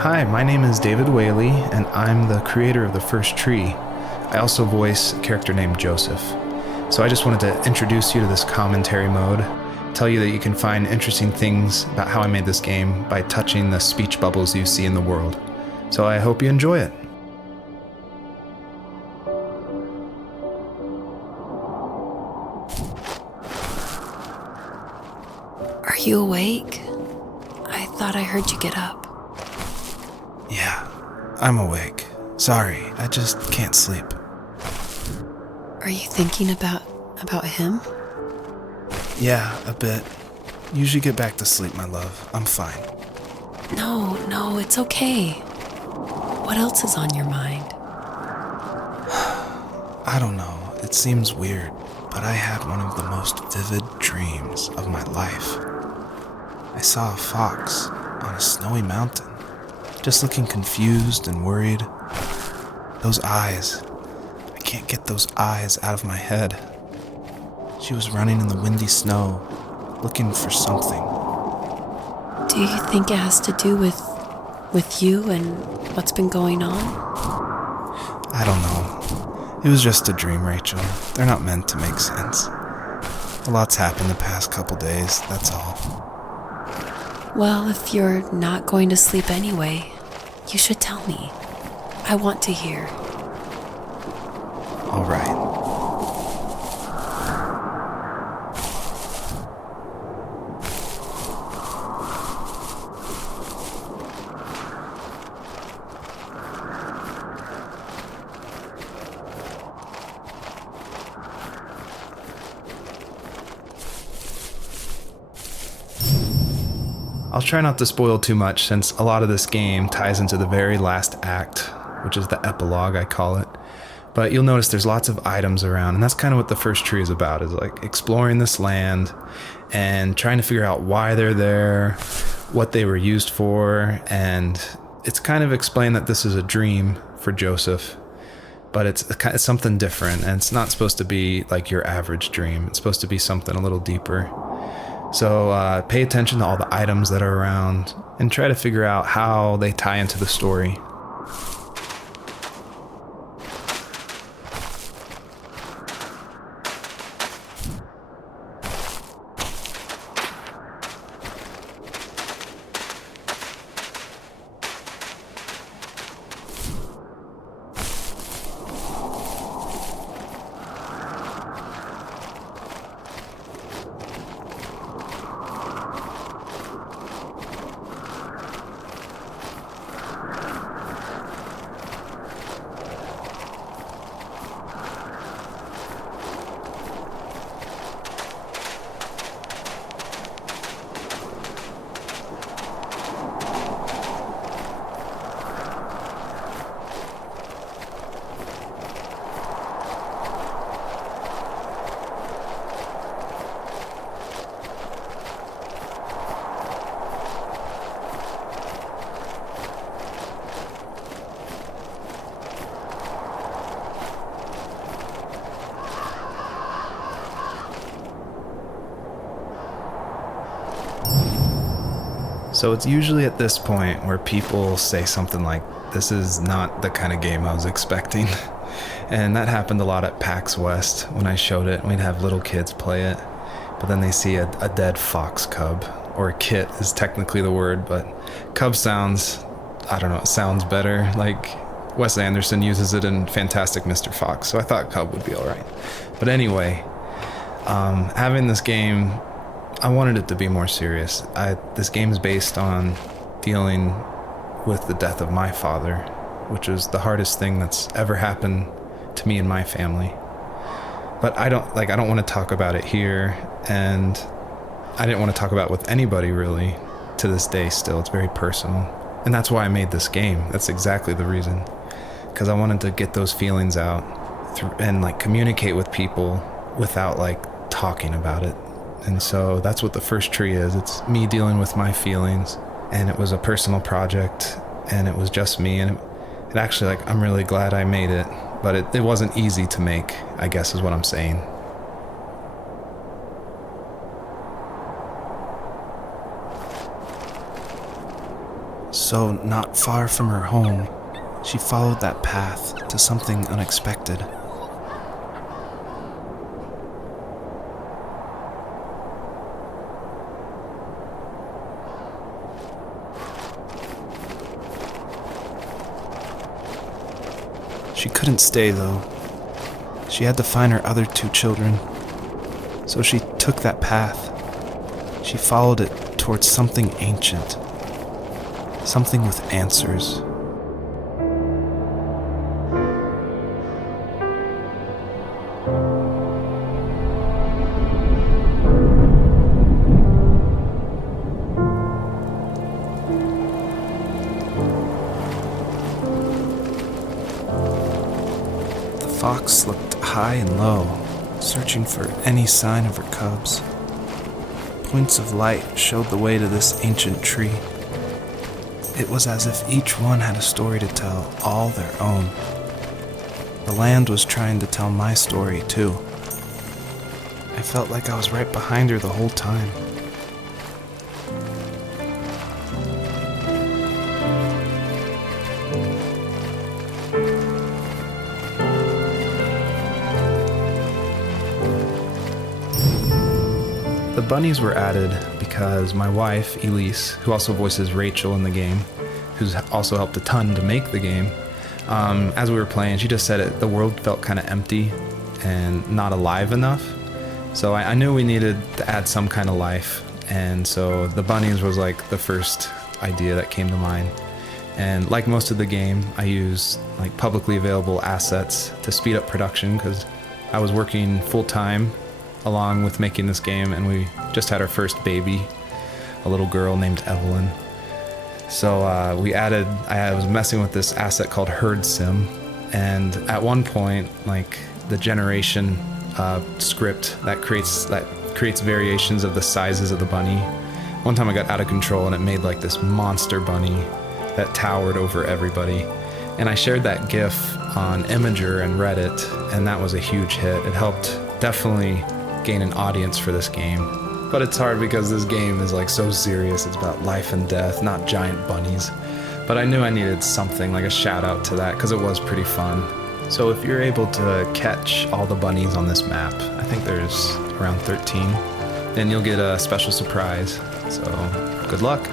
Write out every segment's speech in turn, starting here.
Hi, my name is David Whaley, and I'm the creator of The First Tree. I also voice a character named Joseph. So I just wanted to introduce you to this commentary mode, tell you that you can find interesting things about how I made this game by touching the speech bubbles you see in the world. So I hope you enjoy it. Are you awake? I thought I heard you get up. Yeah, I'm awake. Sorry, I just can't sleep. Are you thinking about him? Yeah, a bit. Usually get back to sleep, my love. I'm fine. No, it's okay. What else is on your mind? I don't know. It seems weird, but I had one of the most vivid dreams of my life. I saw a fox on a snowy mountain, just looking confused and worried. Those eyes. I can't get those eyes out of my head. She was running in the windy snow, looking for something. Do you think it has to do with you and what's been going on? I don't know. It was just a dream, Rachel. They're not meant to make sense. A lot's happened the past couple days, that's all. Well, if you're not going to sleep anyway, you should tell me. I want to hear. All right. I'll try not to spoil too much since a lot of this game ties into the very last act, which is the epilogue, I call it. But you'll notice there's lots of items around, and that's kind of what the first tree is about, is like exploring this land and trying to figure out why they're there, what they were used for, and it's kind of explained that this is a dream for Joseph, but it's something different, and it's not supposed to be like your average dream. It's supposed to be something a little deeper. So pay attention to all the items that are around and try to figure out how they tie into the story. So it's usually at this point where people say something like, this is not the kind of game I was expecting. And that happened a lot at PAX West when I showed it. We'd have little kids play it, but then they see a dead fox cub, or a kit is technically the word, but cub sounds, I don't know, it sounds better. Like Wes Anderson uses it in Fantastic Mr. Fox, so I thought cub would be all right. But anyway, having this game, I wanted it to be more serious. This game is based on dealing with the death of my father, which was the hardest thing that's ever happened to me and my family. But I don't want to talk about it here, and I didn't want to talk about it with anybody really to this day still. It's very personal. And that's why I made this game. That's exactly the reason. Because I wanted to get those feelings out and like communicate with people without like talking about it. And so that's what the first tree is. It's me dealing with my feelings, and it was a personal project, and it was just me, and it actually, like, I'm really glad I made it, but it wasn't easy to make, I guess is what I'm saying. So, not far from her home, she followed that path to something unexpected. She couldn't stay, though. She had to find her other 2 children. So she took that path. She followed it towards something ancient. Something with answers. The fox looked high and low, searching for any sign of her cubs. Points of light showed the way to this ancient tree. It was as if each one had a story to tell, all their own. The land was trying to tell my story, too. I felt like I was right behind her the whole time. The bunnies were added because my wife, Elise, who also voices Rachel in the game, who's also helped a ton to make the game, as we were playing, she just said the world felt kind of empty and not alive enough. So I knew we needed to add some kind of life, and so the bunnies was like the first idea that came to mind. And like most of the game, I use like publicly available assets to speed up production because I was working full-time along with making this game, and we just had our first baby, a little girl named Evelyn. So I was messing with this asset called Herd Sim, and at one point, like the generation script that creates variations of the sizes of the bunny. One time I got out of control and it made like this monster bunny that towered over everybody. And I shared that GIF on Imager and Reddit, and that was a huge hit. It helped definitely gain an audience for this game. But it's hard because this game is like so serious. It's about life and death, not giant bunnies. But I knew I needed something, like a shout out to that, because it was pretty fun. So if you're able to catch all the bunnies on this map, I think there's around 13, then you'll get a special surprise. So good luck.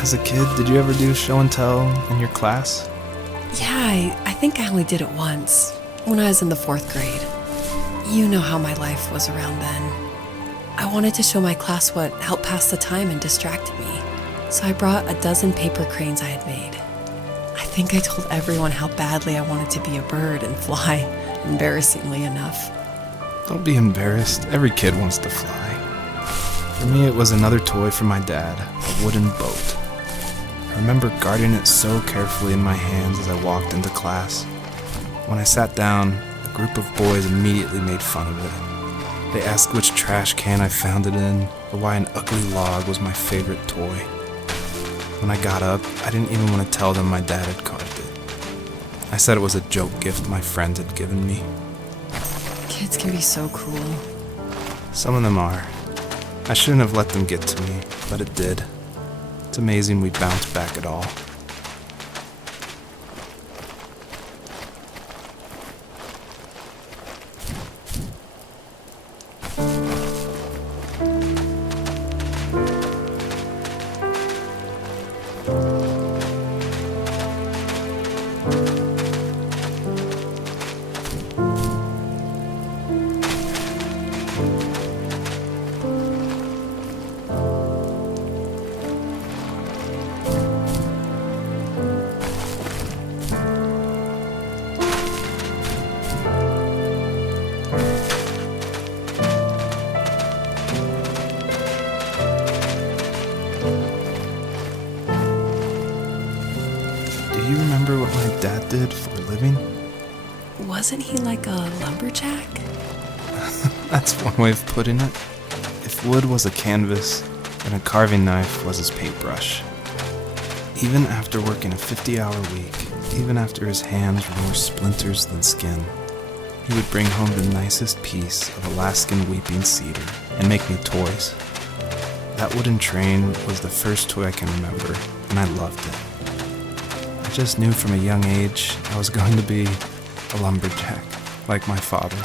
As a kid, did you ever do show and tell in your class? Yeah, I think I only did it once, when I was in the 4th grade. You know how my life was around then. I wanted to show my class what helped pass the time and distracted me, so I brought a dozen paper cranes I had made. I think I told everyone how badly I wanted to be a bird and fly, embarrassingly enough. Don't be embarrassed. Every kid wants to fly. For me, it was another toy from my dad, a wooden boat. I remember guarding it so carefully in my hands as I walked into class. When I sat down, a group of boys immediately made fun of it. They asked which trash can I found it in, or why an ugly log was my favorite toy. When I got up, I didn't even want to tell them my dad had carved it. I said it was a joke gift my friend had given me. Kids can be so cruel. Some of them are. I shouldn't have let them get to me, but it did. It's amazing we bounced back at all. dad did for a living? Wasn't he like a lumberjack? That's one way of putting it. If wood was a canvas, then a carving knife was his paintbrush. Even after working a 50-hour week, even after his hands were more splinters than skin, he would bring home the nicest piece of Alaskan weeping cedar and make me toys. That wooden train was the first toy I can remember, and I loved it. I just knew from a young age I was going to be a lumberjack, like my father.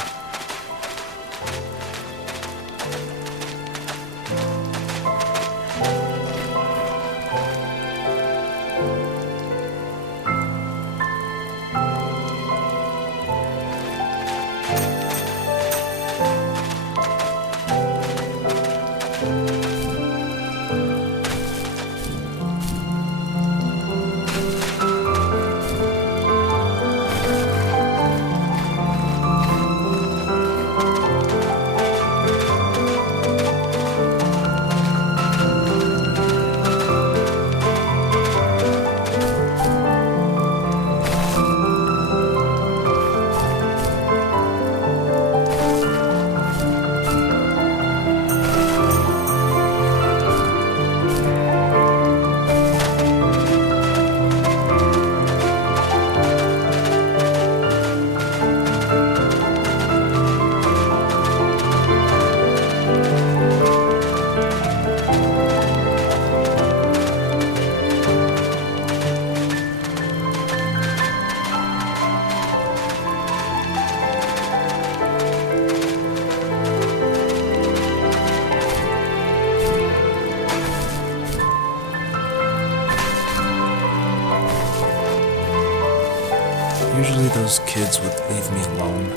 Usually those kids would leave me alone,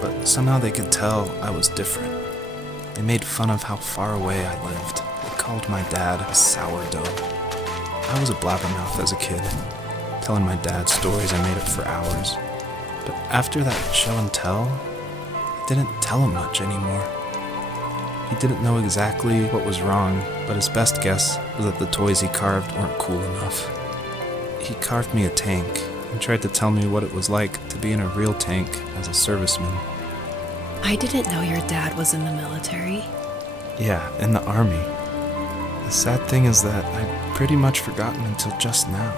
but somehow they could tell I was different. They made fun of how far away I lived. They called my dad a sourdough. I was a blabbermouth as a kid, telling my dad stories I made up for hours. But after that show and tell, I didn't tell him much anymore. He didn't know exactly what was wrong, but his best guess was that the toys he carved weren't cool enough. He carved me a tank and tried to tell me what it was like to be in a real tank as a serviceman. I didn't know your dad was in the military. Yeah, in the army. The sad thing is that I'd pretty much forgotten until just now.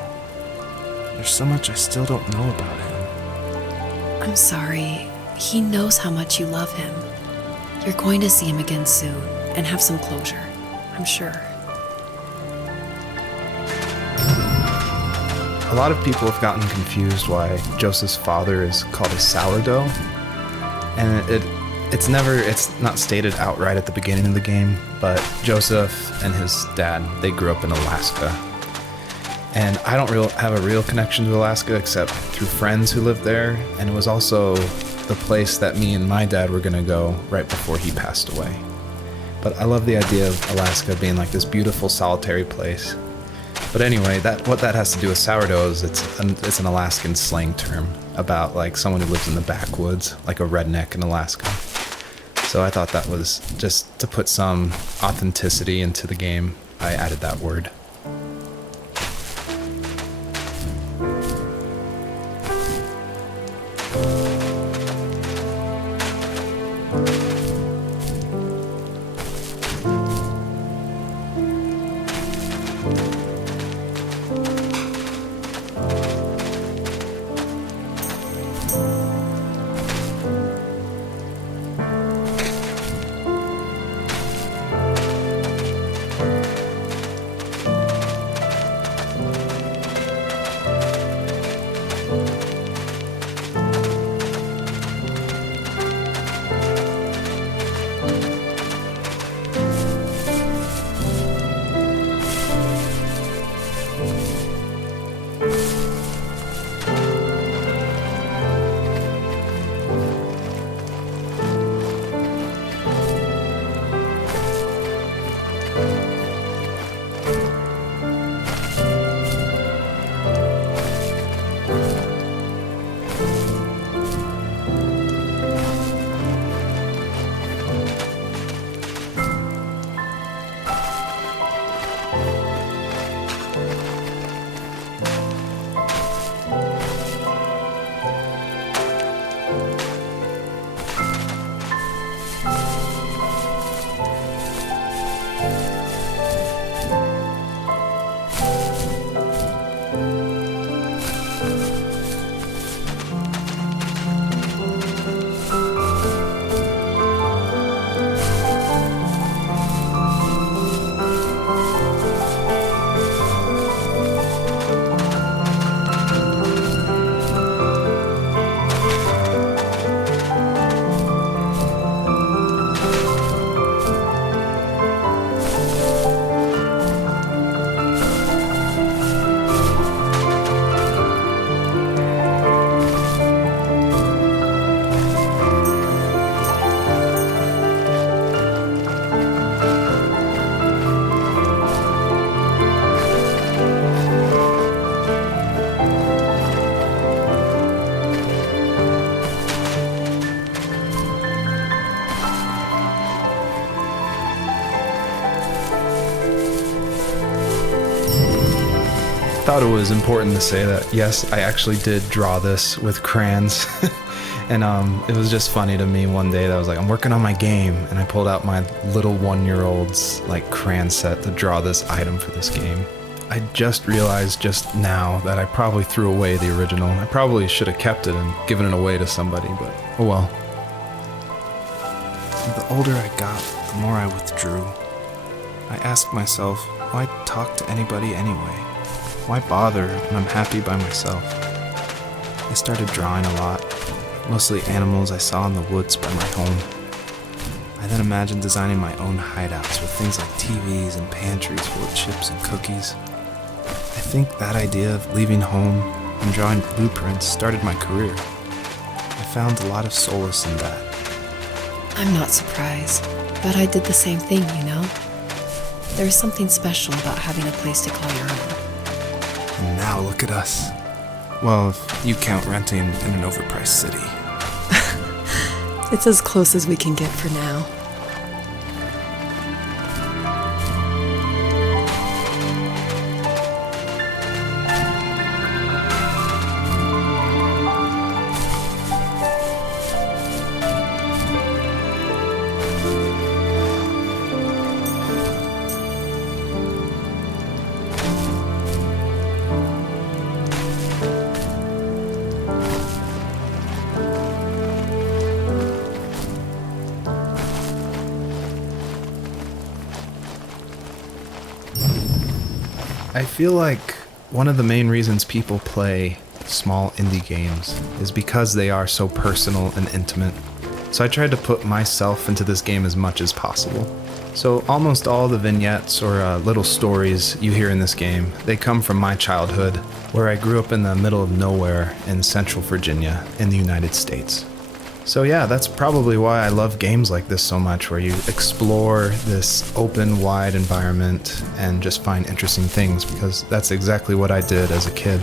There's so much I still don't know about him. I'm sorry. He knows how much you love him. You're going to see him again soon and have some closure, I'm sure. A lot of people have gotten confused why Joseph's father is called a sourdough, and it's not stated outright at the beginning of the game, but Joseph and his dad, they grew up in Alaska. And I don't have a real connection to Alaska except through friends who lived there, and it was also the place that me and my dad were going to go right before he passed away. But I love the idea of Alaska being like this beautiful solitary place. But anyway, what that has to do with sourdough is it's an Alaskan slang term about like someone who lives in the backwoods, like a redneck in Alaska. So I thought that was just to put some authenticity into the game. I added that word. thought it was important to say that, yes, I actually did draw this with crayons. And it was just funny to me one day that I was like, I'm working on my game, and I pulled out my little 1-year-old's like crayon set to draw this item for this game. I just realized just now that I probably threw away the original. I probably should have kept it and given it away to somebody, but oh well. The older I got, the more I withdrew. I asked myself, why talk to anybody anyway? Why bother when I'm happy by myself? I started drawing a lot, mostly animals I saw in the woods by my home. I then imagined designing my own hideouts with things like TVs and pantries full of chips and cookies. I think that idea of leaving home and drawing blueprints started my career. I found a lot of solace in that. I'm not surprised, but I did the same thing, you know? There's something special about having a place to call your own. And now look at us. Well, if you count renting in an overpriced city. It's as close as we can get for now. I feel like one of the main reasons people play small indie games is because they are so personal and intimate. So I tried to put myself into this game as much as possible. So almost all the vignettes or little stories you hear in this game, they come from my childhood, where I grew up in the middle of nowhere in Central Virginia in the United States. So yeah, that's probably why I love games like this so much, where you explore this open, wide environment and just find interesting things, because that's exactly what I did as a kid.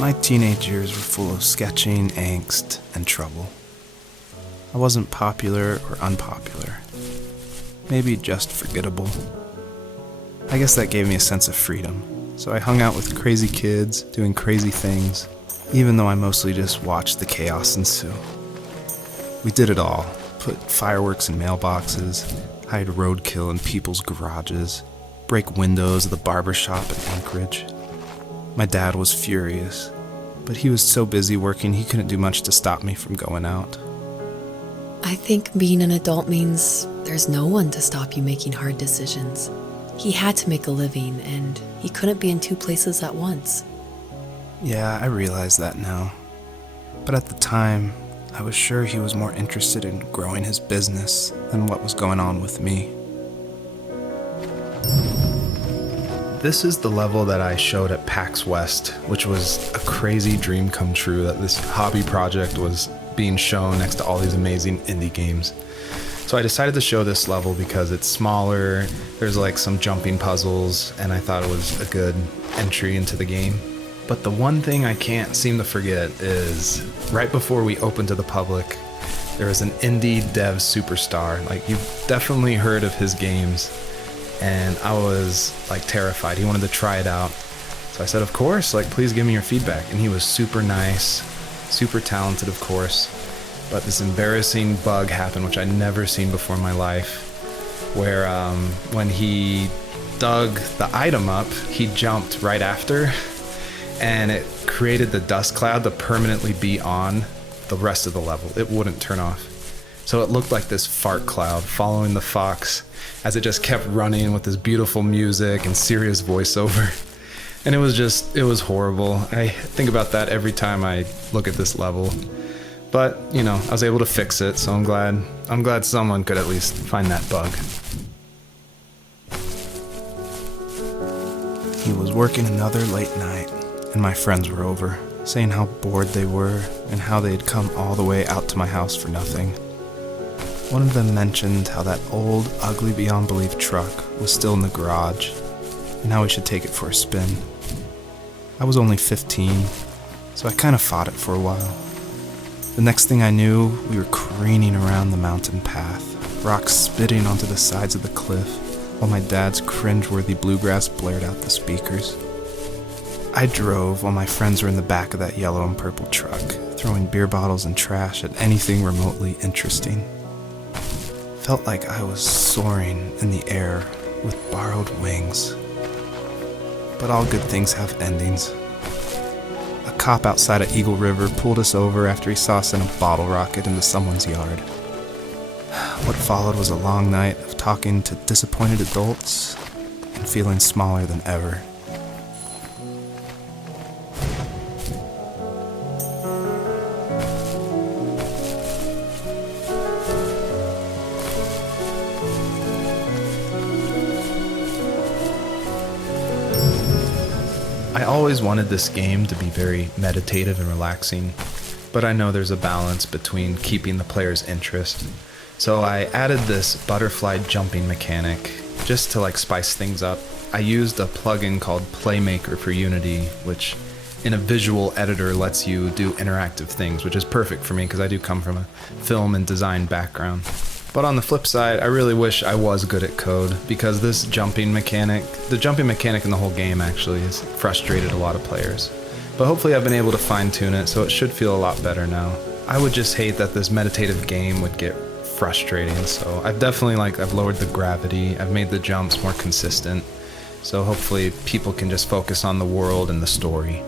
My teenage years were full of sketching, angst, and trouble. I wasn't popular or unpopular. Maybe just forgettable. I guess that gave me a sense of freedom, so I hung out with crazy kids, doing crazy things, even though I mostly just watched the chaos ensue. We did it all. Put fireworks in mailboxes, hide roadkill in people's garages, break windows of the barber shop in Anchorage. My dad was furious, but he was so busy working he couldn't do much to stop me from going out. I think being an adult means there's no one to stop you making hard decisions. He had to make a living, and he couldn't be in two places at once. Yeah, I realize that now. But at the time, I was sure he was more interested in growing his business than what was going on with me. This is the level that I showed at PAX West, which was a crazy dream come true, that this hobby project was being shown next to all these amazing indie games. So I decided to show this level because it's smaller, there's like some jumping puzzles, and I thought it was a good entry into the game. But the one thing I can't seem to forget is right before we opened to the public, there was an indie dev superstar. Like, you've definitely heard of his games. And I was like terrified. He wanted to try it out. So I said, of course, like, please give me your feedback. And he was super nice, super talented, of course. But this embarrassing bug happened, which I'd never seen before in my life, where when he dug the item up, he jumped right after. And it created the dust cloud to permanently be on the rest of the level. It wouldn't turn off. So it looked like this fart cloud following the fox as it just kept running with this beautiful music and serious voiceover. And it was horrible. I think about that every time I look at this level. But, I was able to fix it, so I'm glad someone could at least find that bug. He was working another late night, and my friends were over, saying how bored they were and how they had come all the way out to my house for nothing. One of them mentioned how that old, ugly beyond belief truck was still in the garage, and how we should take it for a spin. I was only 15, so I kind of fought it for a while. The next thing I knew, we were careening around the mountain path, rocks spitting onto the sides of the cliff, while my dad's cringeworthy bluegrass blared out the speakers. I drove while my friends were in the back of that yellow and purple truck, throwing beer bottles and trash at anything remotely interesting. Felt like I was soaring in the air with borrowed wings. But all good things have endings. A cop outside of Eagle River pulled us over after he saw us in a bottle rocket into someone's yard. What followed was a long night of talking to disappointed adults and feeling smaller than ever. I always wanted this game to be very meditative and relaxing, but I know there's a balance between keeping the player's interest. So I added this butterfly jumping mechanic just to spice things up. I used a plugin called Playmaker for Unity, which in a visual editor lets you do interactive things, which is perfect for me because I do come from a film and design background. But on the flip side, I really wish I was good at code, because this the jumping mechanic in the whole game actually has frustrated a lot of players. But hopefully I've been able to fine tune it, so it should feel a lot better now. I would just hate that this meditative game would get frustrating, so I've definitely I've lowered the gravity, I've made the jumps more consistent, so hopefully people can just focus on the world and the story.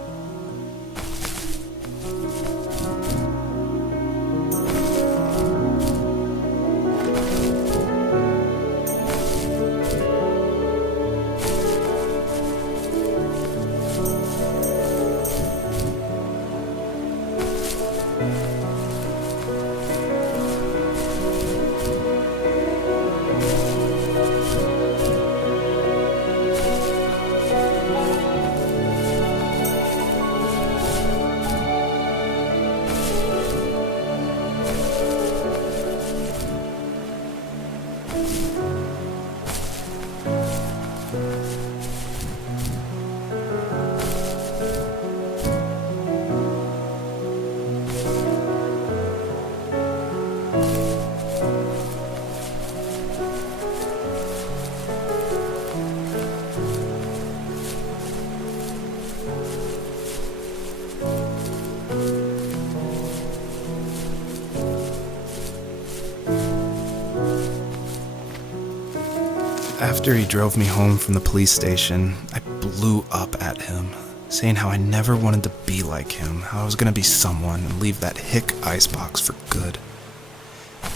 After he drove me home from the police station, I blew up at him, saying how I never wanted to be like him, how I was going to be someone and leave that hick icebox for good.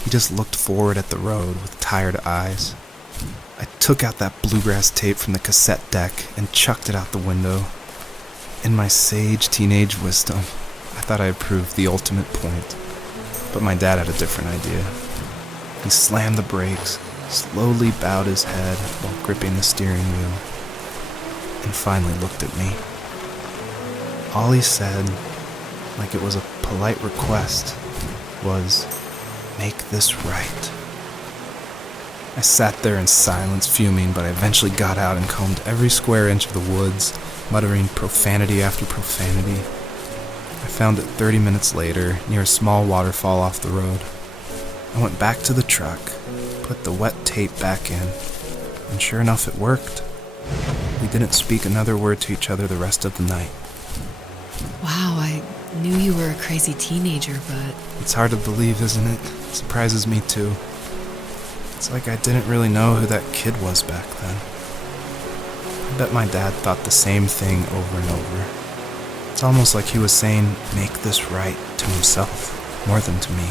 He just looked forward at the road with tired eyes. I took out that bluegrass tape from the cassette deck and chucked it out the window. In my sage teenage wisdom, I thought I had proved the ultimate point, but my dad had a different idea. He slammed the brakes, slowly bowed his head while gripping the steering wheel, and finally looked at me. All he said, like it was a polite request, was, "Make this right." I sat there in silence, fuming, but I eventually got out and combed every square inch of the woods, muttering profanity after profanity. I found it 30 minutes later, near a small waterfall off the road. I went back to the truck, put the wet tape back in, and sure enough, it worked. We didn't speak another word to each other the rest of the night. Wow, I knew you were a crazy teenager, but... It's hard to believe, isn't it? It surprises me too. It's like I didn't really know who that kid was back then. I bet my dad thought the same thing over and over. It's almost like he was saying, make this right to himself, more than to me.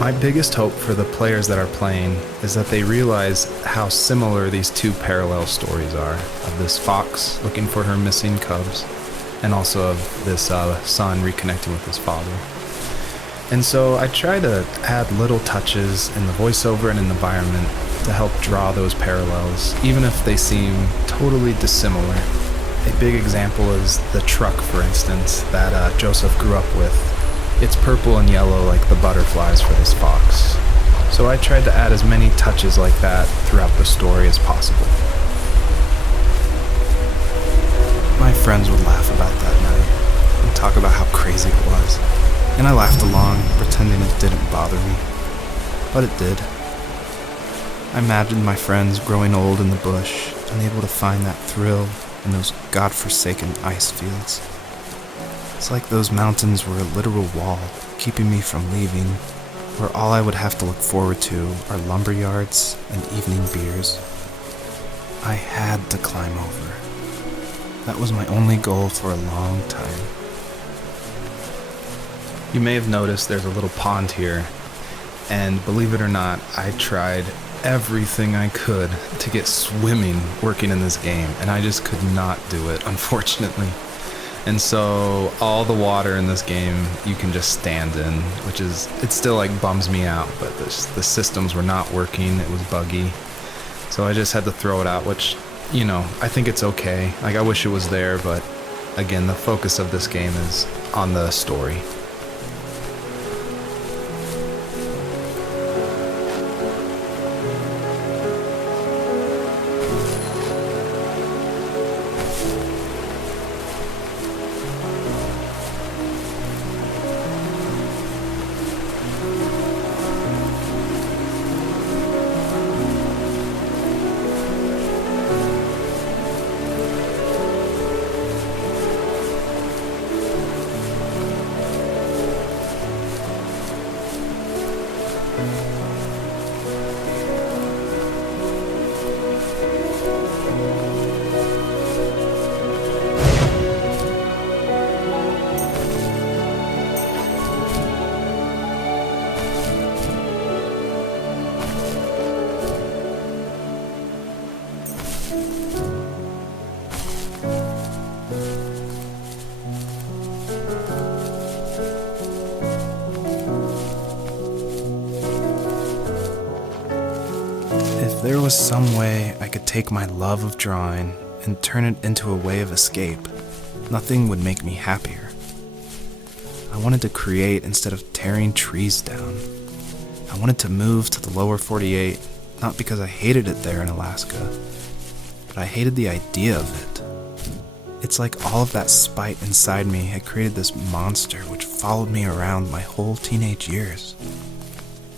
My biggest hope for the players that are playing is that they realize how similar these two parallel stories are, of this fox looking for her missing cubs, and also of this son reconnecting with his father. And so I try to add little touches in the voiceover and in the environment to help draw those parallels, even if they seem totally dissimilar. A big example is the truck, for instance, that Joseph grew up with. It's purple and yellow like the butterflies for this fox. So I tried to add as many touches like that throughout the story as possible. My friends would laugh about that night and talk about how crazy it was. And I laughed along, pretending it didn't bother me. But it did. I imagined my friends growing old in the bush, unable to find that thrill in those godforsaken ice fields. It's like those mountains were a literal wall, keeping me from leaving, where all I would have to look forward to are lumber yards and evening beers. I had to climb over. That was my only goal for a long time. You may have noticed there's a little pond here, and believe it or not, I tried everything I could to get swimming working in this game, and I just could not do it, unfortunately. And so all the water in this game you can just stand in, which is, it still like bums me out, but the systems were not working, it was buggy. So I just had to throw it out, which, you know, I think it's okay. Like, I wish it was there, but again, the focus of this game is on the story. If there was some way I could take my love of drawing and turn it into a way of escape, nothing would make me happier. I wanted to create instead of tearing trees down. I wanted to move to the lower 48, not because I hated it there in Alaska, but I hated the idea of it. It's like all of that spite inside me had created this monster which followed me around my whole teenage years.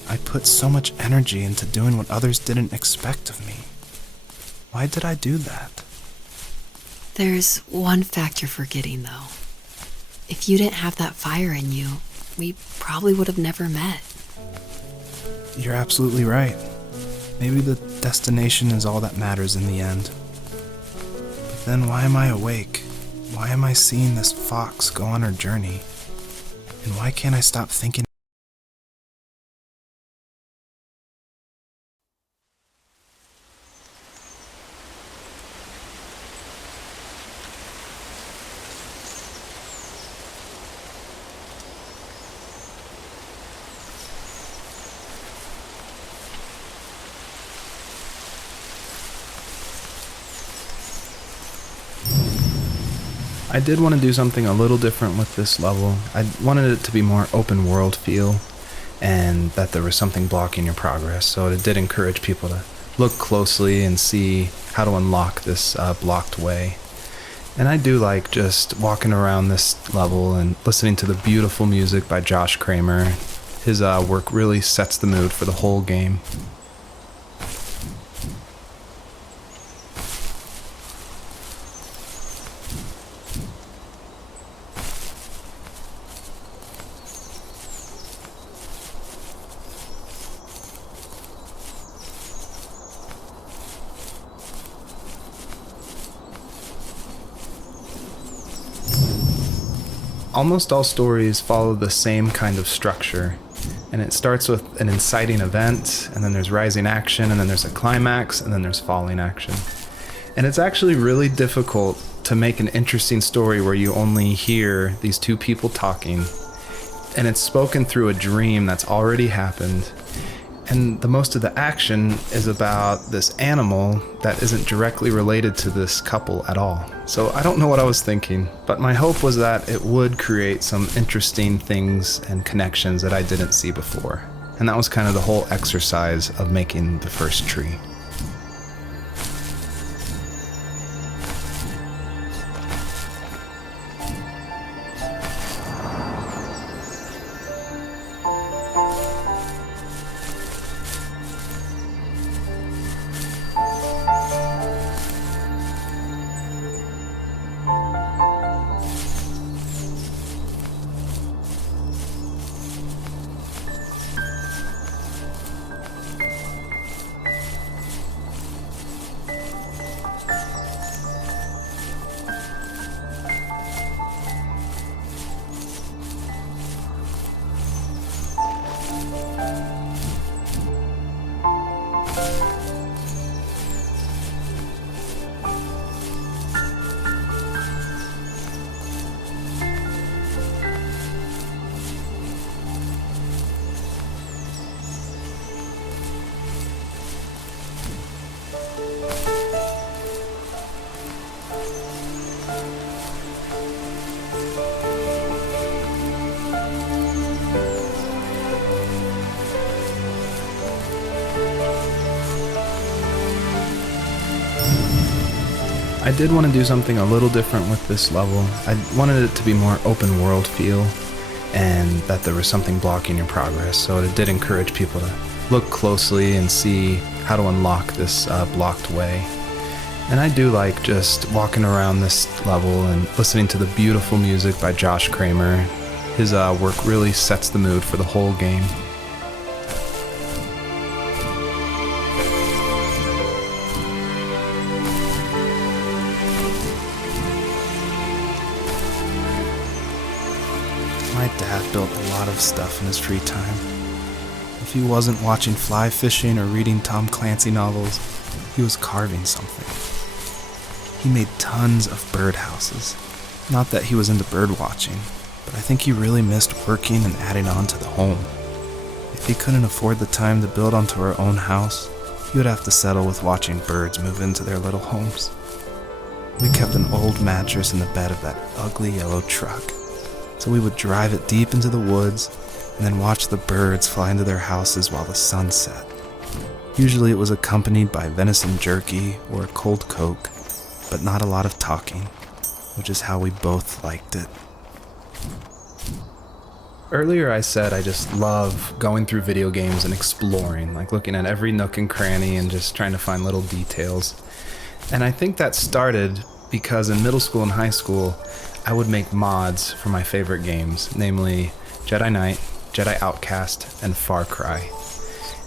I put so much energy into doing what others didn't expect of me. Why did I do that? There's one fact you're forgetting, though. If you didn't have that fire in you, we probably would have never met. You're absolutely right. Maybe the destination is all that matters in the end. But then why am I awake? Why am I seeing this fox go on her journey? And why can't I stop thinking? I did want to do something a little different with this level. I wanted it to be more open world feel, and that there was something blocking your progress. So it did encourage people to look closely and see how to unlock this blocked way. And I do like just walking around this level and listening to the beautiful music by Josh Kramer. His work really sets the mood for the whole game. Almost all stories follow the same kind of structure, and it starts with an inciting event, and then there's rising action, and then there's a climax, and then there's falling action. And it's actually really difficult to make an interesting story where you only hear these two people talking, and it's spoken through a dream that's already happened. And the most of the action is about this animal that isn't directly related to this couple at all. So I don't know what I was thinking, but my hope was that it would create some interesting things and connections that I didn't see before. And that was kind of the whole exercise of making the first tree. I did want to do something a little different with this level. I wanted it to be more open world feel, and that there was something blocking your progress. So it did encourage people to look closely and see how to unlock this blocked way. And I do like just walking around this level and listening to the beautiful music by Josh Kramer. His work really sets the mood for the whole game. My dad built a lot of stuff in his free time. If he wasn't watching fly fishing or reading Tom Clancy novels, he was carving something. He made tons of birdhouses. Not that he was into bird watching, but I think he really missed working and adding on to the home. If he couldn't afford the time to build onto our own house, he would have to settle with watching birds move into their little homes. We kept an old mattress in the bed of that ugly yellow truck, so we would drive it deep into the woods and then watch the birds fly into their houses while the sun set. Usually it was accompanied by venison jerky or a cold Coke, but not a lot of talking, which is how we both liked it. Earlier I said I just love going through video games and exploring, like looking at every nook and cranny and just trying to find little details. And I think that started because in middle school and high school, I would make mods for my favorite games, namely Jedi Knight, Jedi Outcast, and Far Cry.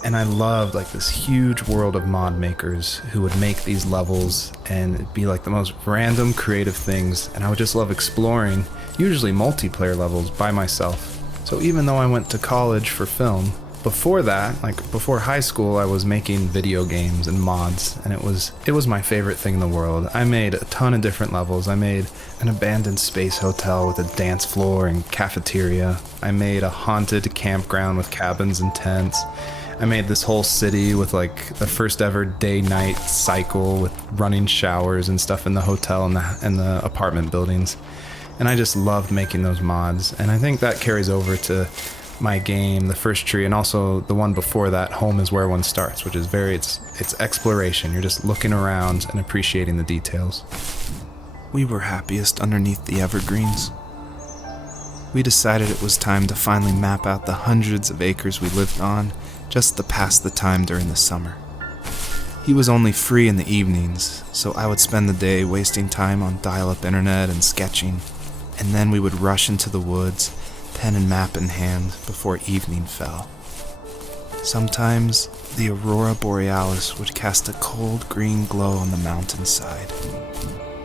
And I loved like this huge world of mod makers who would make these levels and it'd be like the most random creative things, and I would just love exploring, usually multiplayer levels by myself. So even though I went to college for film, before that, like before high school, I was making video games and mods, and it was my favorite thing in the world. I made a ton of different levels. I made an abandoned space hotel with a dance floor and cafeteria. I made a haunted campground with cabins and tents. I made this whole city with like the first ever day-night cycle with running showers and stuff in the hotel and the apartment buildings. And I just loved making those mods, and I think that carries over to my game, The First Tree, and also the one before that, Home is Where One Starts, which is it's exploration. You're just looking around and appreciating the details. We were happiest underneath the evergreens. We decided it was time to finally map out the hundreds of acres we lived on just to pass the time during the summer. He was only free in the evenings, so I would spend the day wasting time on dial-up internet and sketching, and then we would rush into the woods, pen and map in hand, before evening fell. Sometimes, the aurora borealis would cast a cold green glow on the mountainside,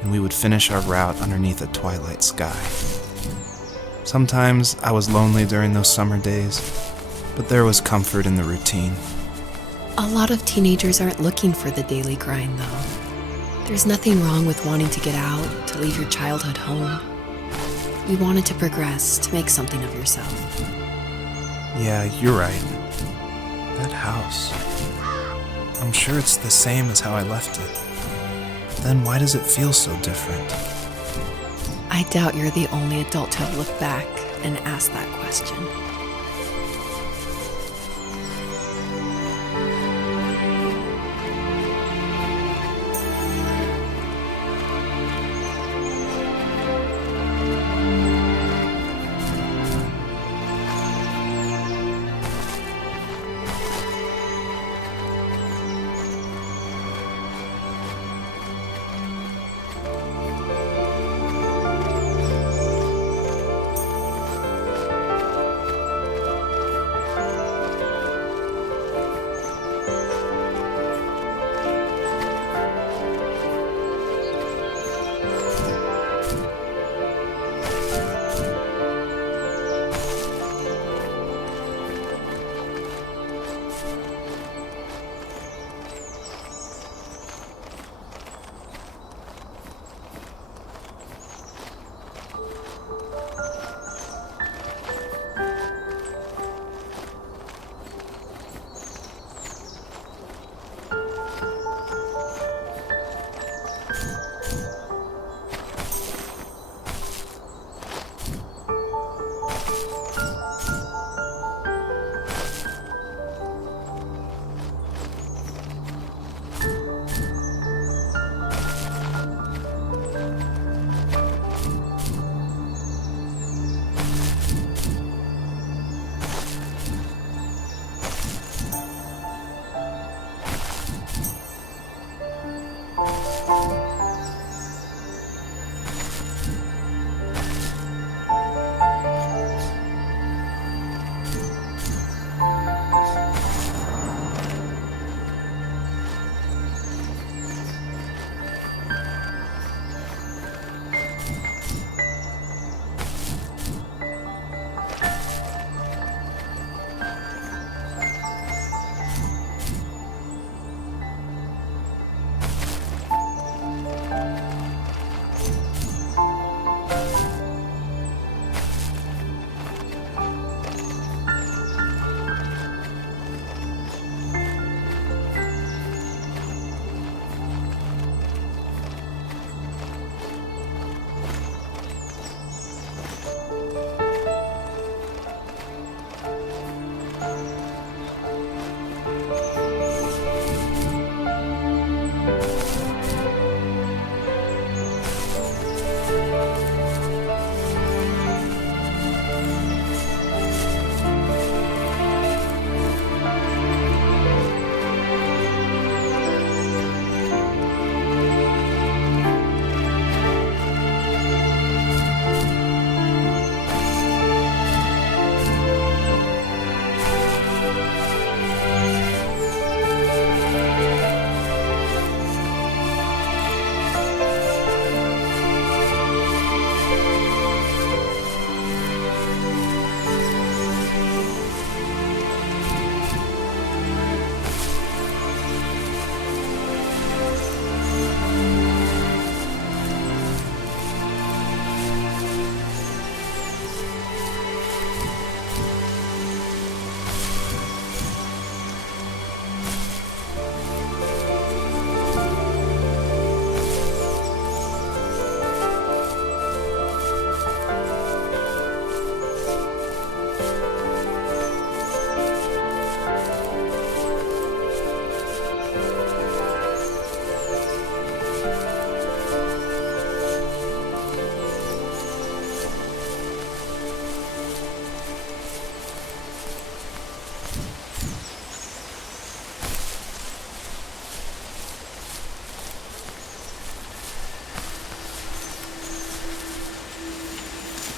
and we would finish our route underneath a twilight sky. Sometimes I was lonely during those summer days, but there was comfort in the routine. A lot of teenagers aren't looking for the daily grind, though. There's nothing wrong with wanting to get out, to leave your childhood home. You wanted to progress, to make something of yourself. Yeah, you're right. That house. I'm sure it's the same as how I left it. Then why does it feel so different? I doubt you're the only adult to have looked back and asked that question.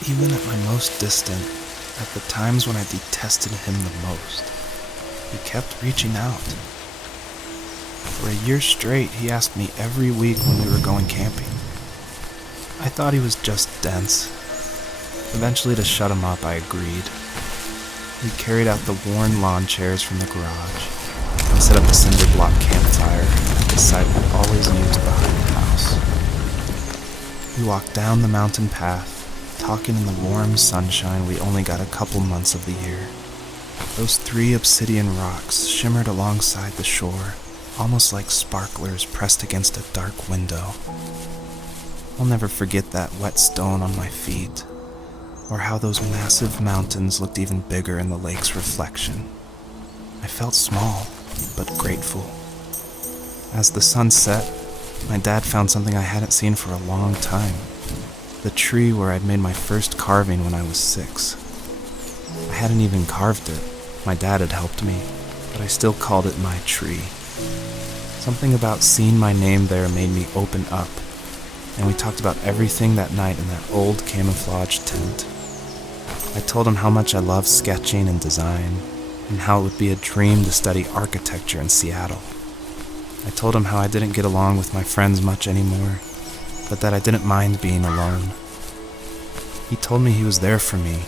Even at my most distant, at the times when I detested him the most, he kept reaching out. For a year straight, he asked me every week when we were going camping. I thought he was just dense. Eventually, to shut him up, I agreed. We carried out the worn lawn chairs from the garage and set up a cinder block campfire at the site we'd always used behind the house. We walked down the mountain path, talking in the warm sunshine we only got a couple months of the year. Those 3 obsidian rocks shimmered alongside the shore, almost like sparklers pressed against a dark window. I'll never forget that wet stone on my feet, or how those massive mountains looked even bigger in the lake's reflection. I felt small, but grateful. As the sun set, my dad found something I hadn't seen for a long time. The tree where I'd made my first carving when I was 6. I hadn't even carved it. My dad had helped me, but I still called it my tree. Something about seeing my name there made me open up, and we talked about everything that night in that old camouflage tent. I told him how much I loved sketching and design, and how it would be a dream to study architecture in Seattle. I told him how I didn't get along with my friends much anymore, but that I didn't mind being alone. He told me he was there for me,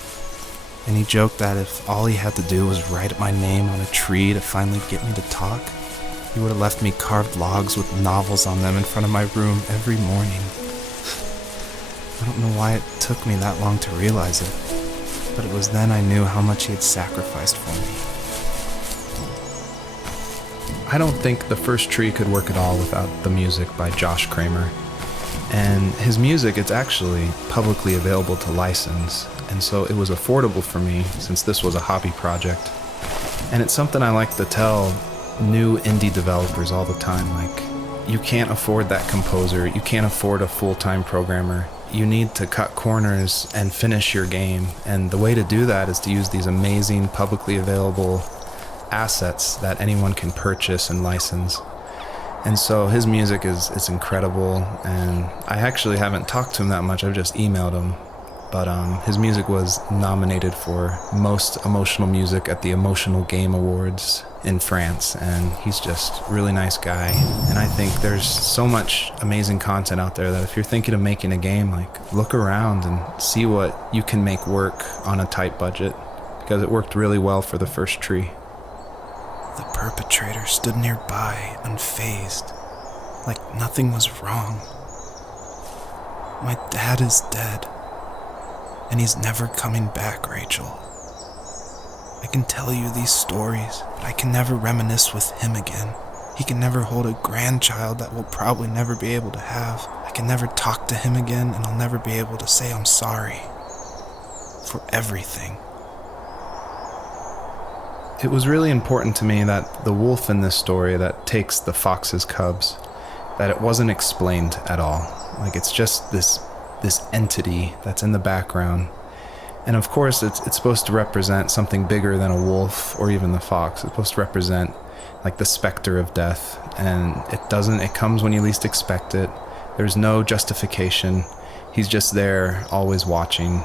and he joked that if all he had to do was write my name on a tree to finally get me to talk, he would have left me carved logs with novels on them in front of my room every morning. I don't know why it took me that long to realize it, but it was then I knew how much he had sacrificed for me. I don't think The First Tree could work at all without the music by Josh Kramer. And his music, it's actually publicly available to license, and so it was affordable for me since this was a hobby project. And it's something I like to tell new indie developers all the time, like, you can't afford that composer, you can't afford a full-time programmer. You need to cut corners and finish your game, and the way to do that is to use these amazing publicly available assets that anyone can purchase and license. And so his music is incredible, and I actually haven't talked to him that much, I've just emailed him. But his music was nominated for Most Emotional Music at the Emotional Game Awards in France, and he's just a really nice guy. And I think there's so much amazing content out there that if you're thinking of making a game, like, look around and see what you can make work on a tight budget, because it worked really well for The First Tree. The perpetrator stood nearby, unfazed, like nothing was wrong. My dad is dead, and he's never coming back, Rachel. I can tell you these stories, but I can never reminisce with him again. He can never hold a grandchild that we'll probably never be able to have. I can never talk to him again, and I'll never be able to say I'm sorry for everything. It was really important to me that the wolf in this story that takes the fox's cubs, that it wasn't explained at all. Like, it's just this entity that's in the background. And of course, it's supposed to represent something bigger than a wolf or even the fox. It's supposed to represent, like, the specter of death. And it comes when you least expect it. There's no justification. He's just there, always watching.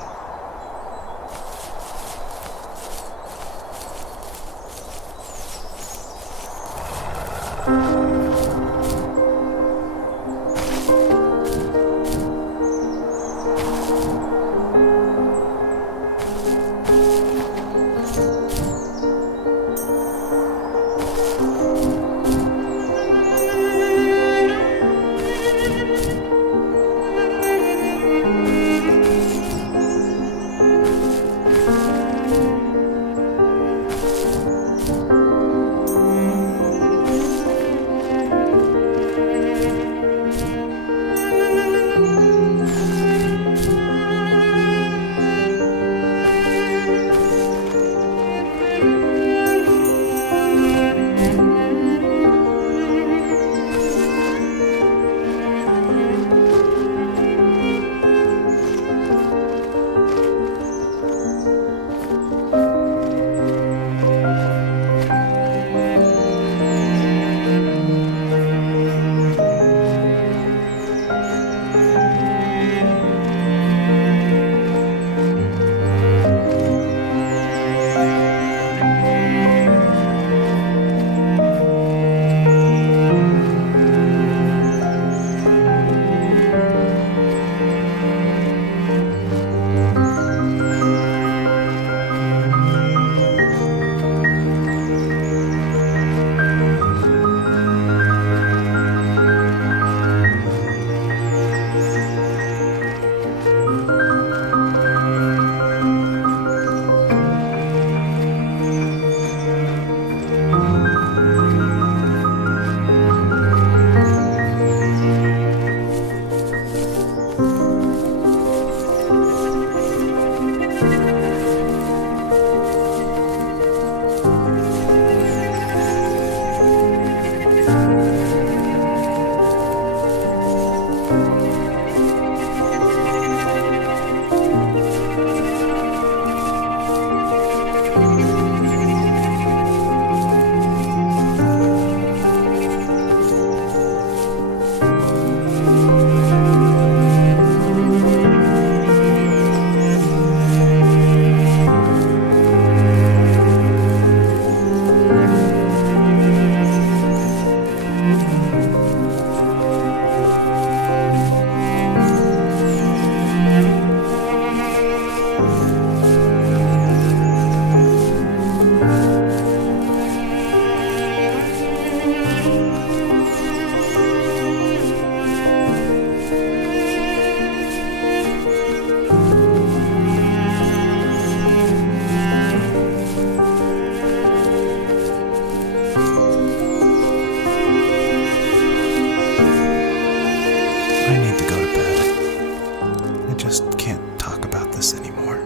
just can't talk about this anymore.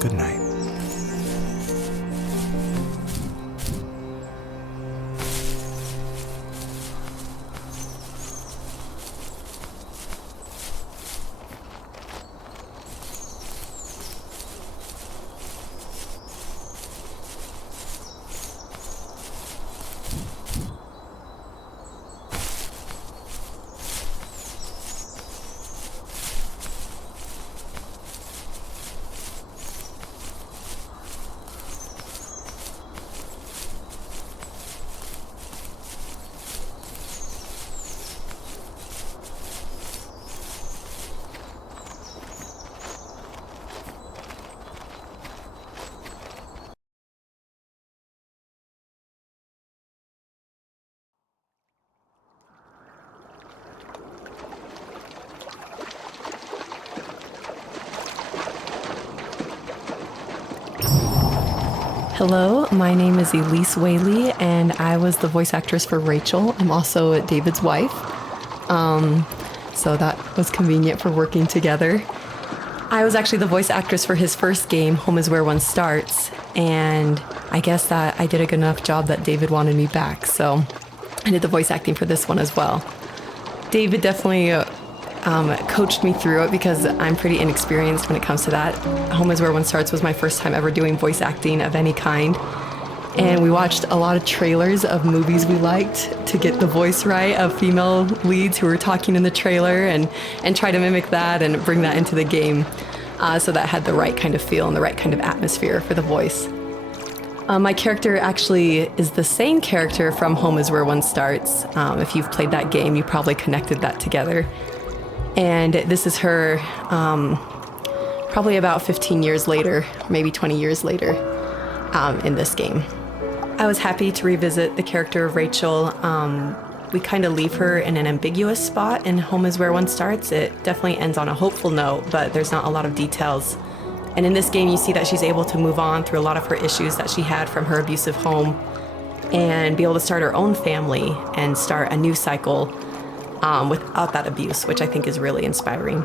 Good night. Hello, my name is Elise Whaley, and I was the voice actress for Rachel. I'm also David's wife, so that was convenient for working together. I was actually the voice actress for his first game, Home is Where One Starts, and I guess that I did a good enough job that David wanted me back, so I did the voice acting for this one as well. David definitely coached me through it because I'm pretty inexperienced when it comes to that. Home is Where One Starts was my first time ever doing voice acting of any kind. And we watched a lot of trailers of movies we liked to get the voice right of female leads who were talking in the trailer and try to mimic that and bring that into the game. So that had the right kind of feel and the right kind of atmosphere for the voice. My character actually is the same character from Home is Where One Starts. If you've played that game, you probably connected that together. And this is her probably about 15 years later, maybe 20 years later in this game. I was happy to revisit the character of Rachel. We kind of leave her in an ambiguous spot in Home is Where One Starts. It definitely ends on a hopeful note, but there's not a lot of details. And in this game, you see that she's able to move on through a lot of her issues that she had from her abusive home and be able to start her own family and start a new cycle without that abuse, which I think is really inspiring.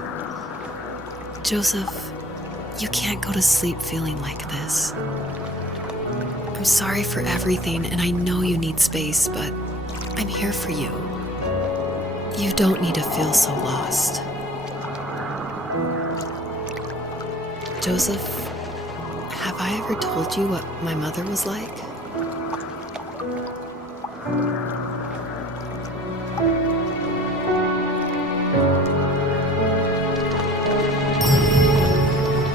Joseph, you can't go to sleep feeling like this. I'm sorry for everything, and I know you need space, but I'm here for you. You don't need to feel so lost. Joseph, have I ever told you what my mother was like?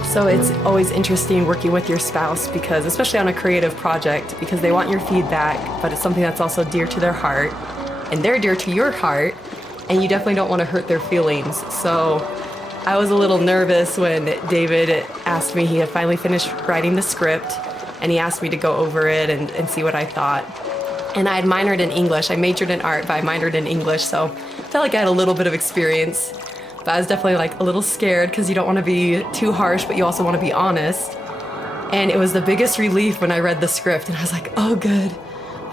So it's always interesting working with your spouse because, especially on a creative project, because they want your feedback, but it's something that's also dear to their heart, and they're dear to your heart, and you definitely don't want to hurt their feelings. So I was a little nervous when David asked me, he had finally finished writing the script, and he asked me to go over it and see what I thought. And I had minored in English. I majored in art, but I minored in English, so I felt like I had a little bit of experience. But I was definitely like a little scared because you don't want to be too harsh, but you also want to be honest. And it was the biggest relief when I read the script and I was like, oh good,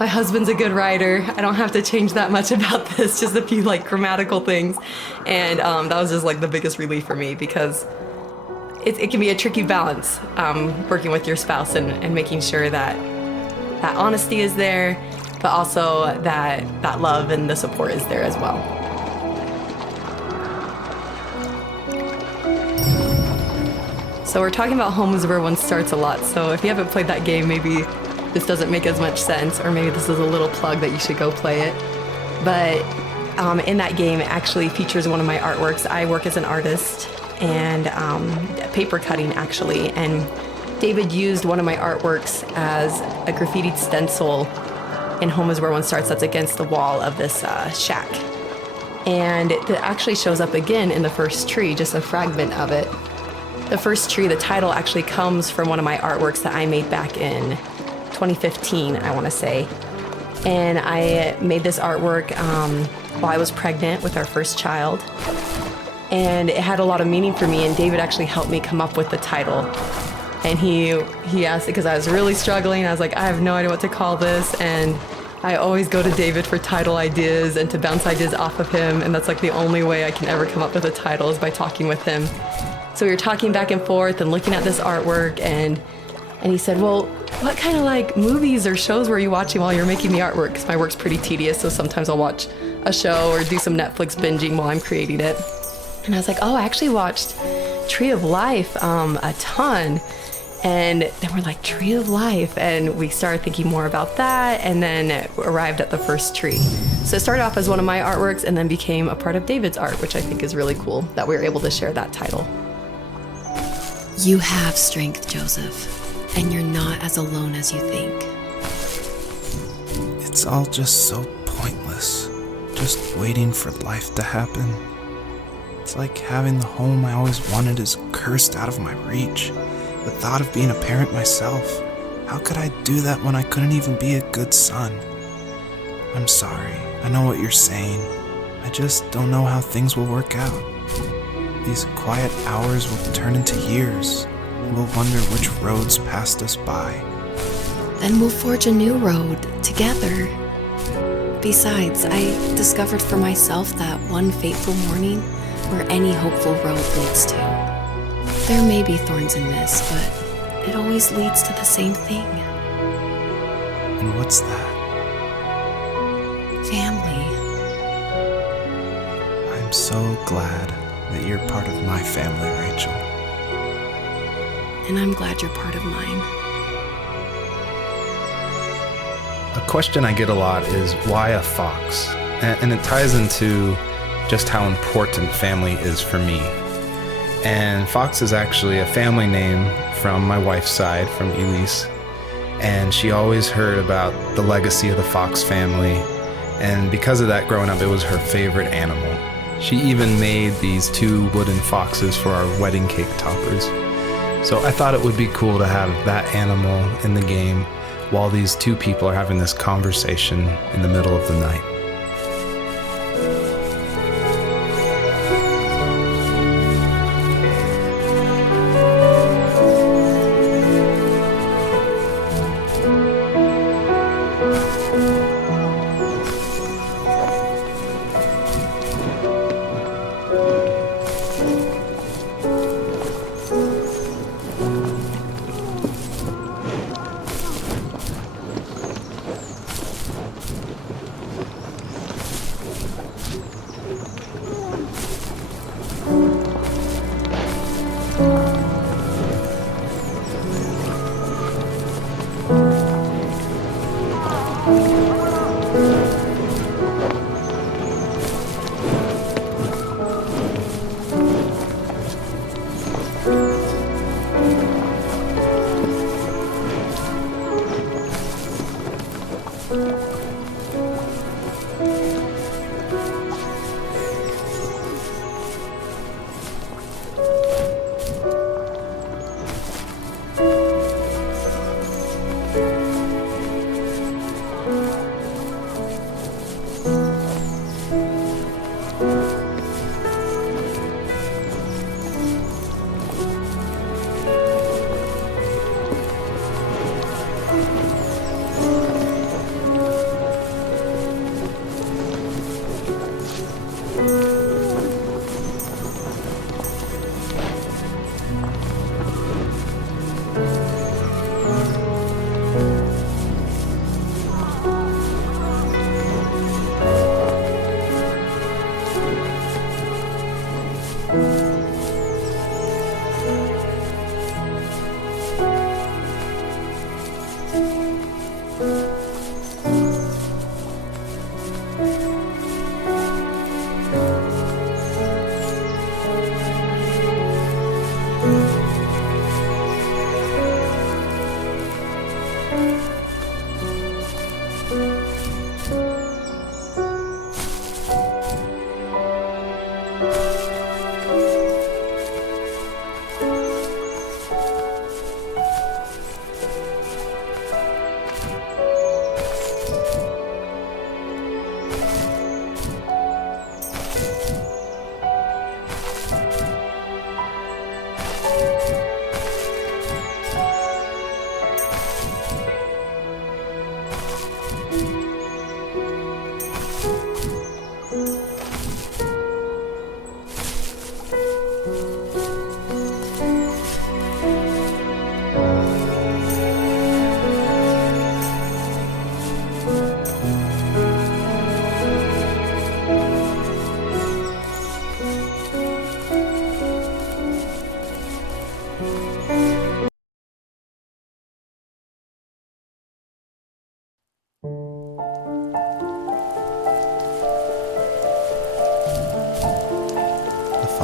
my husband's a good writer. I don't have to change that much about this, just a few like grammatical things. And that was just like the biggest relief for me because it can be a tricky balance working with your spouse and making sure that that honesty is there, but also that love and the support is there as well. So we're talking about Home is Where One Starts a lot, so if you haven't played that game, maybe this doesn't make as much sense, or maybe this is a little plug that you should go play it. But in that game, it actually features one of my artworks. I work as an artist and paper cutting, actually, and David used one of my artworks as a graffitied stencil in Home is Where One Starts that's against the wall of this shack. And it actually shows up again in the first tree, just a fragment of it. The first tree, the title actually comes from one of my artworks that I made back in 2015, I want to say. And I made this artwork while I was pregnant with our first child. And it had a lot of meaning for me, and David actually helped me come up with the title. And he asked, because I was really struggling, I was like, I have no idea what to call this. And I always go to David for title ideas and to bounce ideas off of him, and that's like the only way I can ever come up with a title is by talking with him. So we were talking back and forth and looking at this artwork, and he said, well, what kind of like movies or shows were you watching while you're making the artwork? Because my work's pretty tedious, so sometimes I'll watch a show or do some Netflix binging while I'm creating it. And I was like, oh, I actually watched Tree of Life a ton. And then we're like, Tree of Life. And we started thinking more about that and then arrived at the first tree. So it started off as one of my artworks and then became a part of David's art, which I think is really cool that we were able to share that title. You have strength, Joseph, and you're not as alone as you think. It's all just so pointless. Just waiting for life to happen. It's like having the home I always wanted is cursed out of my reach. The thought of being a parent myself. How could I do that when I couldn't even be a good son? I'm sorry. I know what you're saying. I just don't know how things will work out. These quiet hours will turn into years. We'll wonder which roads passed us by. Then we'll forge a new road together. Besides, I discovered for myself that one fateful morning where any hopeful road leads to. There may be thorns in this, but it always leads to the same thing. And what's that? Family. I'm so glad that you're part of my family, Rachel. And I'm glad you're part of mine. A question I get a lot is why a fox? And it ties into just how important family is for me. And Fox is actually a family name from my wife's side, from Elise. And she always heard about the legacy of the Fox family. And because of that, growing up, it was her favorite animal. She even made these 2 wooden foxes for our wedding cake toppers. So I thought it would be cool to have that animal in the game while these 2 people are having this conversation in the middle of the night.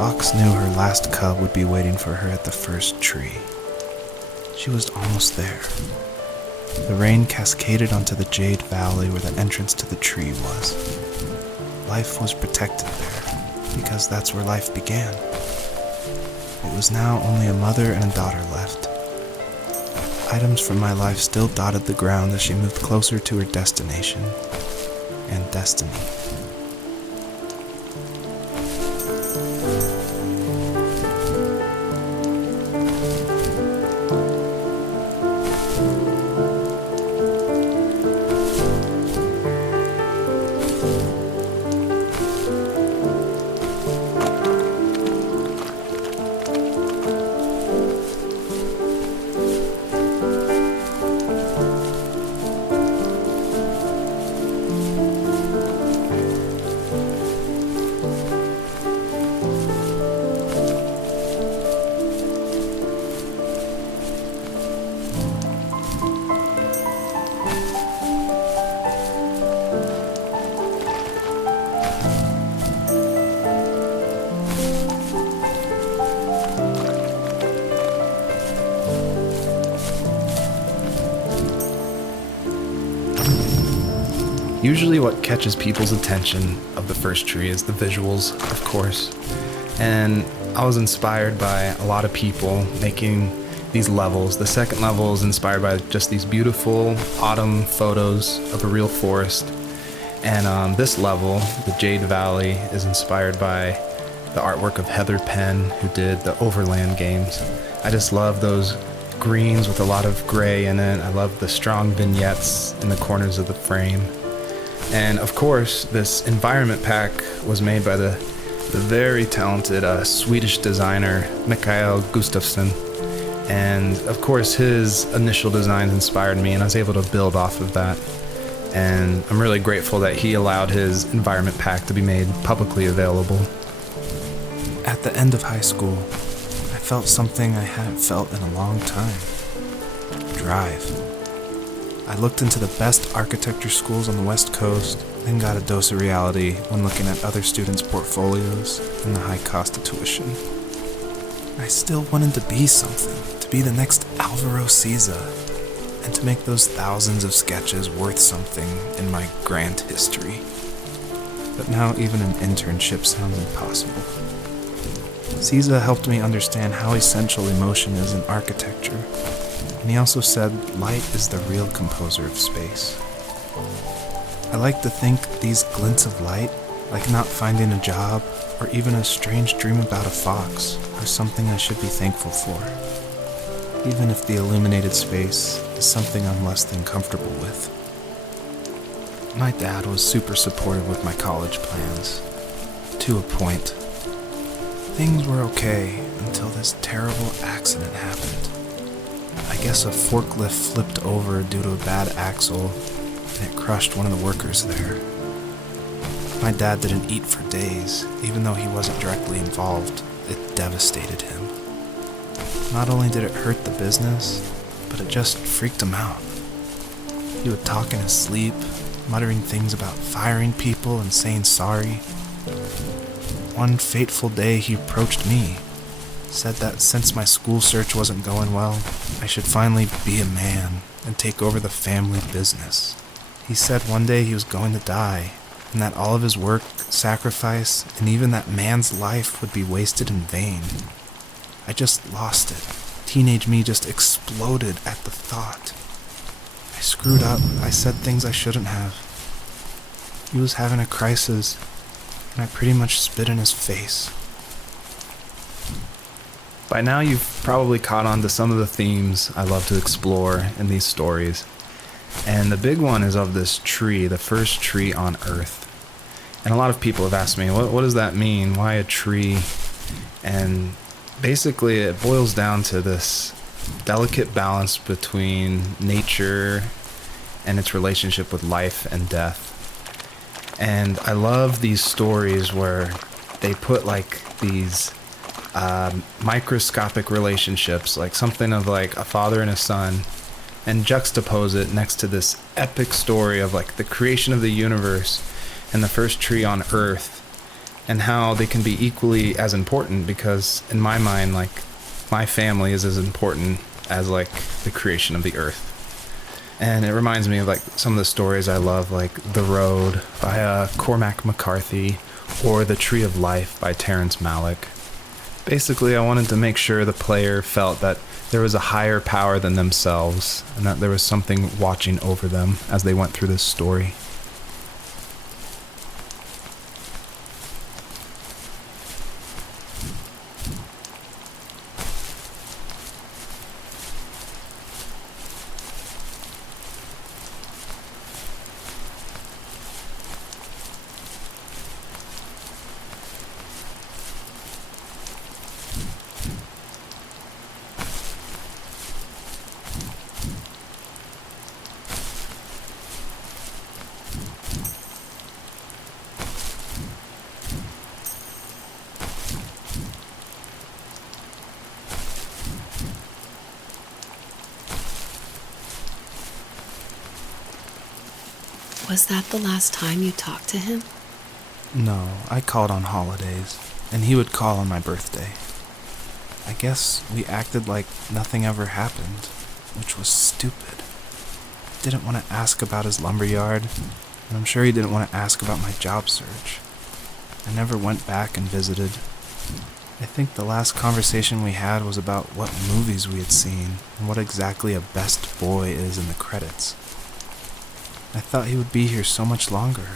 fox knew her last cub would be waiting for her at the first tree. She was almost there. The rain cascaded onto the jade valley where the entrance to the tree was. Life was protected there, because that's where life began. It was now only a mother and a daughter left. Items from my life still dotted the ground as she moved closer to her destination and destiny. Usually what catches people's attention of the first tree is the visuals, of course. And I was inspired by a lot of people making these levels. The second level is inspired by just these beautiful autumn photos of a real forest. And this level, the Jade Valley, is inspired by the artwork of Heather Penn, who did the Overland games. I just love those greens with a lot of gray in it. I love the strong vignettes in the corners of the frame. And of course, this environment pack was made by the very talented Swedish designer Mikael Gustafsson. And of course, his initial designs inspired me, and I was able to build off of that. And I'm really grateful that he allowed his environment pack to be made publicly available. At the end of high school, I felt something I hadn't felt in a long time. Drive. I looked into the best architecture schools on the West Coast, then got a dose of reality when looking at other students' portfolios and the high cost of tuition. I still wanted to be something, to be the next Alvaro Siza, and to make those thousands of sketches worth something in my grand history. But now even an internship sounds impossible. Siza helped me understand how essential emotion is in architecture. And he also said light is the real composer of space. I like to think these glints of light, like not finding a job or even a strange dream about a fox, are something I should be thankful for, even if the illuminated space is something I'm less than comfortable with. My dad was super supportive with my college plans, to a point. Things were okay until this terrible accident happened. I guess a forklift flipped over due to a bad axle, and it crushed one of the workers there. My dad didn't eat for days, even though he wasn't directly involved. It devastated him. Not only did it hurt the business, but it just freaked him out. He would talk in his sleep, muttering things about firing people and saying sorry. One fateful day he approached me, said that since my school search wasn't going well, I should finally be a man and take over the family business. He said one day he was going to die, and that all of his work, sacrifice, and even that man's life would be wasted in vain. I just lost it. Teenage me just exploded at the thought. I screwed up. I said things I shouldn't have. He was having a crisis, and I pretty much spit in his face. By now you've probably caught on to some of the themes I love to explore in these stories. And the big one is of this tree, the first tree on Earth. And a lot of people have asked me, what does that mean? Why a tree? And basically it boils down to this delicate balance between nature and its relationship with life and death. And I love these stories where they put like these microscopic relationships, like something of like a father and a son, and juxtapose it next to this epic story of like the creation of the universe and the first tree on Earth. and how they can be equally as important, because in my mind, like, my family is as important as like the creation of the earth. And it reminds me of like some of the stories I love, like The Road by Cormac McCarthy, or The Tree of Life by Terrence Malick. Basically, I wanted to make sure the player felt that there was a higher power than themselves, and that there was something watching over them as they went through this story. Was that the last time you talked to him? No, I called on holidays, and he would call on my birthday. I guess we acted like nothing ever happened, which was stupid. Didn't want to ask about his lumberyard, and I'm sure he didn't want to ask about my job search. I never went back and visited. I think the last conversation we had was about what movies we had seen and what exactly a best boy is in the credits. I thought he would be here so much longer.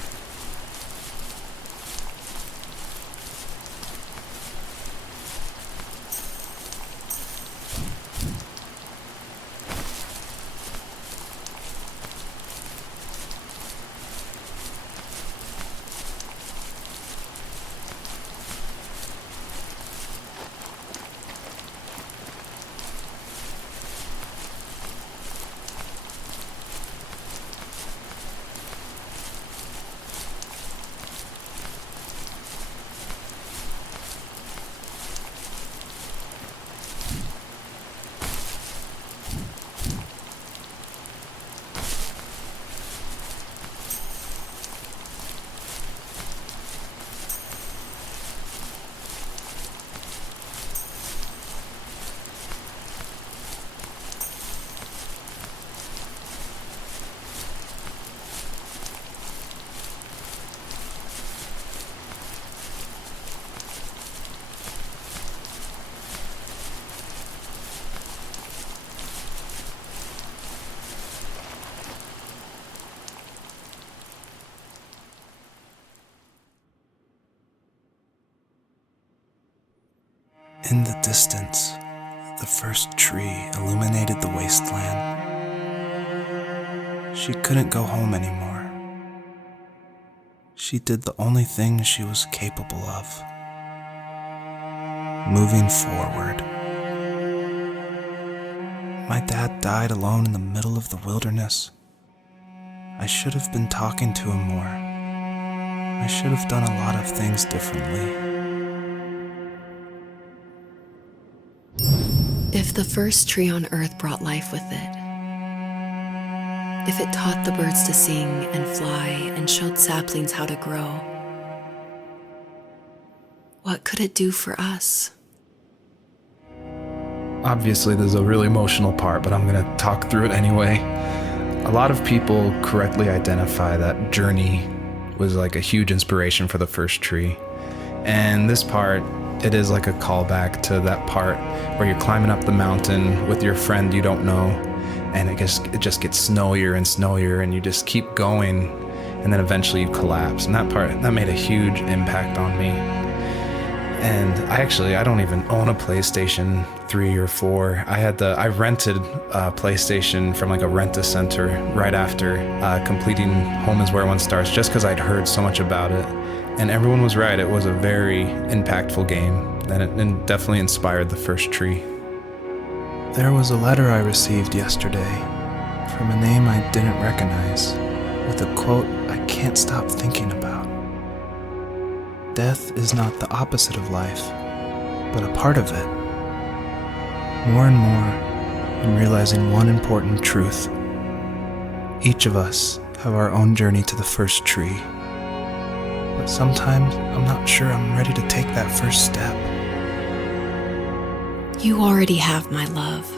In the distance, the first tree illuminated the wasteland. She couldn't go home anymore. She did the only thing she was capable of: moving forward. My dad died alone in the middle of the wilderness. I should have been talking to him more. I should have done a lot of things differently. If the first tree on Earth brought life with it, if it taught the birds to sing and fly and showed saplings how to grow, what could it do for us? Obviously, there's a really emotional part, but I'm going to talk through it anyway. A lot of people correctly identify that Journey was like a huge inspiration for the first tree. And this part, it is like a callback to that part where you're climbing up the mountain with your friend you don't know, and it just gets snowier and snowier, and you just keep going, and then eventually you collapse. And that part, that made a huge impact on me. And I don't even own a PlayStation 3 or 4. I rented a PlayStation from like a rent-a-center right after completing Home is Where One Starts, just because I'd heard so much about it. And everyone was right, it was a very impactful game, and it definitely inspired the first tree. There was a letter I received yesterday from a name I didn't recognize, with a quote I can't stop thinking about. Death is not the opposite of life, but a part of it. More and more, I'm realizing one important truth. Each of us have our own journey to the first tree. but sometimes I'm not sure I'm ready to take that first step. You already have my love.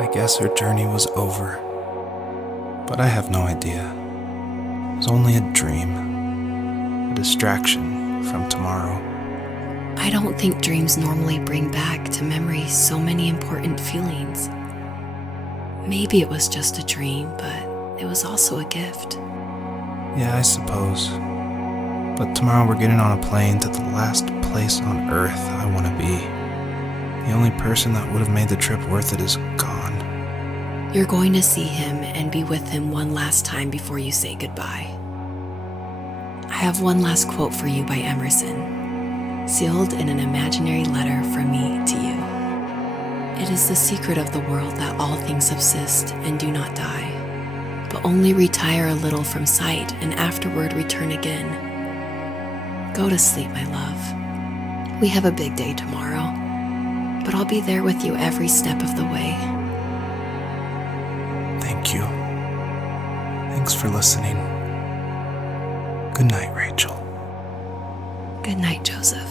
I guess her journey was over, but I have no idea. It was only a dream, a distraction from tomorrow. I don't think dreams normally bring back to memory so many important feelings. Maybe it was just a dream, but it was also a gift. Yeah, I suppose. But tomorrow we're getting on a plane to the last place on Earth I want to be. The only person that would have made the trip worth it is gone. You're going to see him and be with him one last time before you say goodbye. I have one last quote for you by Emerson, sealed in an imaginary letter from me to you. It is the secret of the world that all things subsist and do not die, but only retire a little from sight and afterward return again. Go to sleep, my love. We have a big day tomorrow, but I'll be there with you every step of the way. Thank you. Thanks for listening. Good night, Rachel. Good night, Joseph.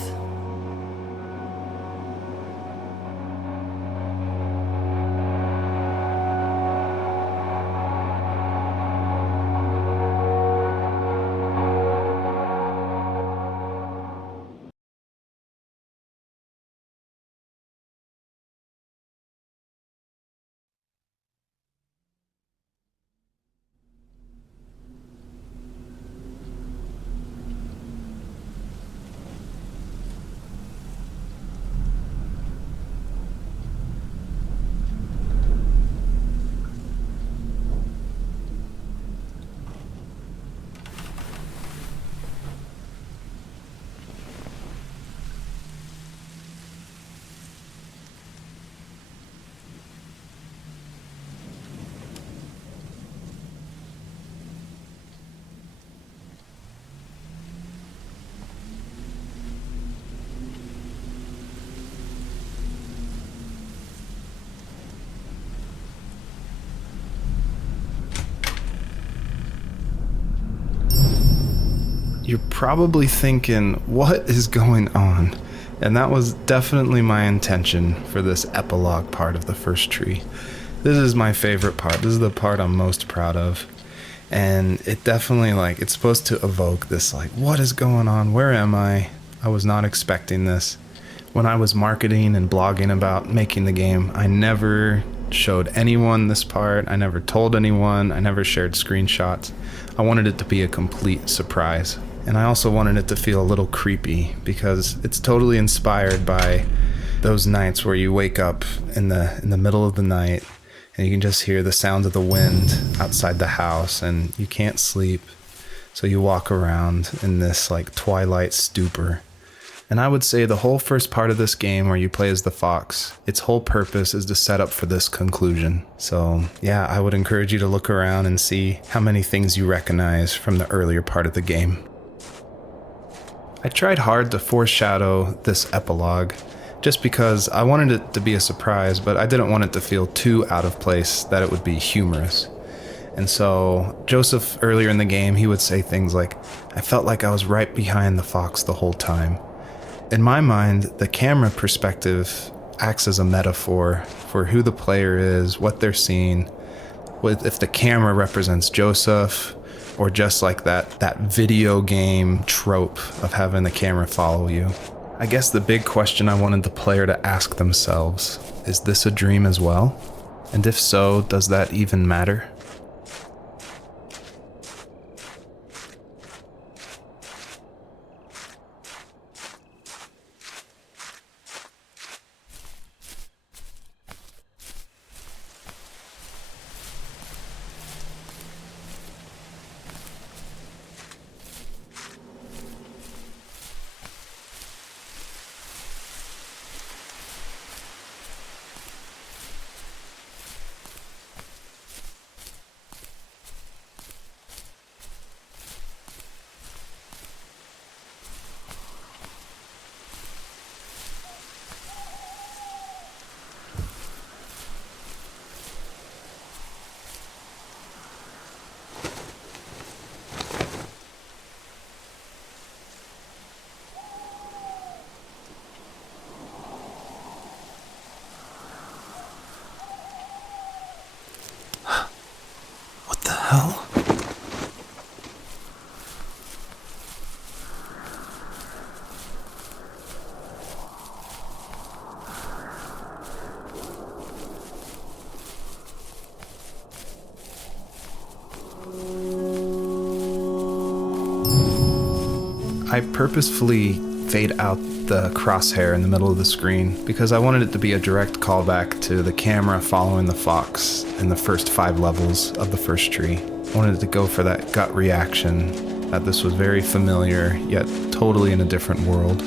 You're probably thinking, what is going on? And that was definitely my intention for this epilogue part of the first tree. This is my favorite part. This is the part I'm most proud of. And it definitely, it's supposed to evoke this, what is going on? Where am I? I was not expecting this. When I was marketing and blogging about making the game, I never showed anyone this part. I never told anyone. I never shared screenshots. I wanted it to be a complete surprise. And I also wanted it to feel a little creepy because it's totally inspired by Those nights where you wake up in the middle of the night and you can just hear the sounds of the wind outside the house and you can't sleep. So you walk around in this like twilight stupor. And I would say the whole first part of this game where you play as the fox, its whole purpose is to set up for this conclusion. So yeah, I would encourage you to look around and see how many things you recognize from the earlier part of the game. I tried hard to foreshadow this epilogue just because I wanted it to be a surprise, but I didn't want it to feel too out of place that it would be humorous. And so Joseph, earlier in the game, he would say things like, I felt like I was right behind the fox the whole time. In my mind, the camera perspective acts as a metaphor for who the player is, what they're seeing, if the camera represents Joseph, or just like that video game trope of having the camera follow you. I guess the big question I wanted the player to ask themselves, is this a dream as well? And if so, does that even matter? What the hell? I purposefully fade out the crosshair in the middle of the screen because I wanted it to be a direct callback to the camera following the fox in the first 5 levels of the first tree. I wanted it to go for that gut reaction that this was very familiar, yet totally in a different world.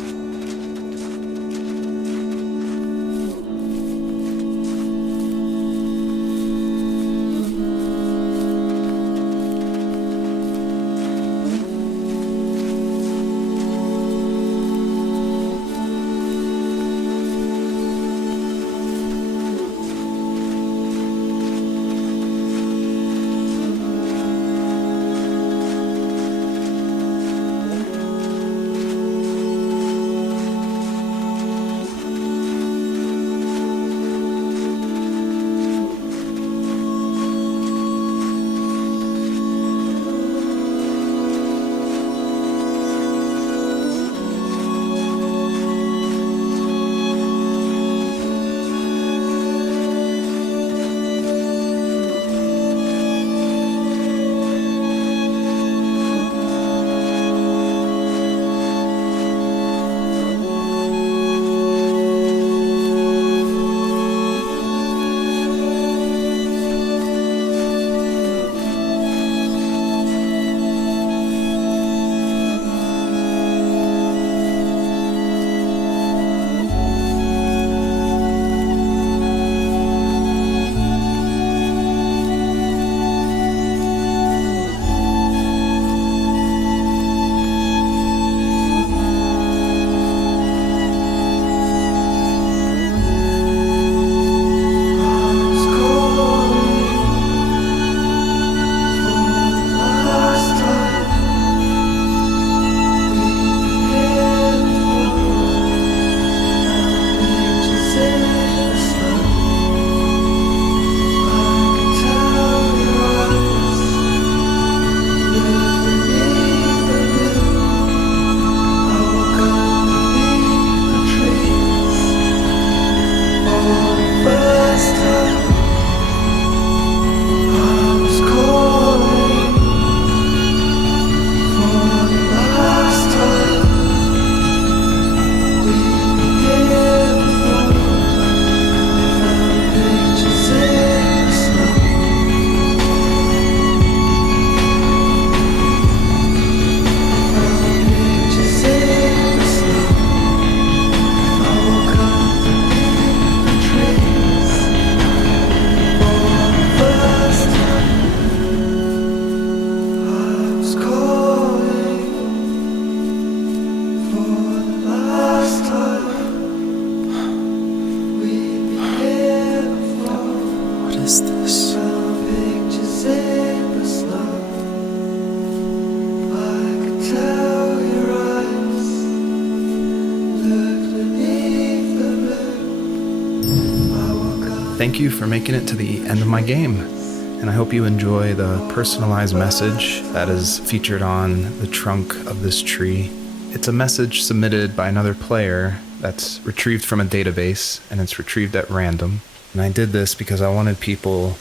thank you for making it to the end of my game. And I hope you enjoy the personalized message that is featured on the trunk of this tree. It's a message submitted by another player that's retrieved from a database, and it's retrieved at random. And I did this because I wanted people,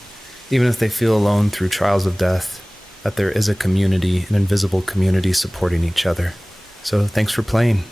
even if they feel alone through trials of death, that there is a community, an invisible community supporting each other. So thanks for playing.